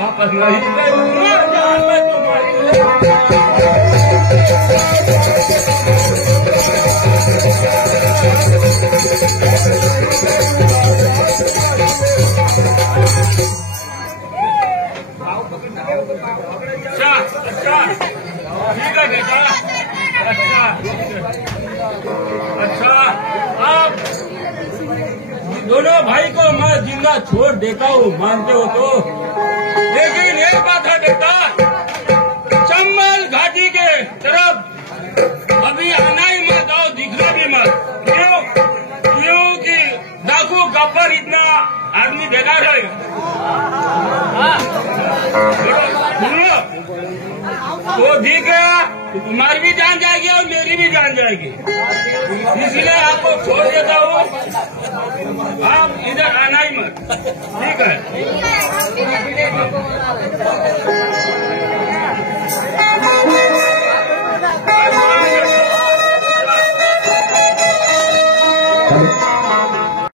वापस नहीं करूंगा जान मैं तुम्हारी। अच्छा अच्छा ठीक है बेटा। अच्छा अच्छा आप दोनों भाई को मैं जिंदा छोड़ देता हूँ, मानते हो तो। लेकिन एक बात है बेटा, चंबल घाटी के तरफ अभी आना ही मत और दिखना भी मत। क्योंकि डाकू गब्बर इतना आदमी बेकार है। तो ठीक है, तुम्हारी भी जान जाएगी और मेरी भी जान जाएगी, इसलिए आपको छोड़ देता हूँ। आप इधर आना ही मत, ठीक है।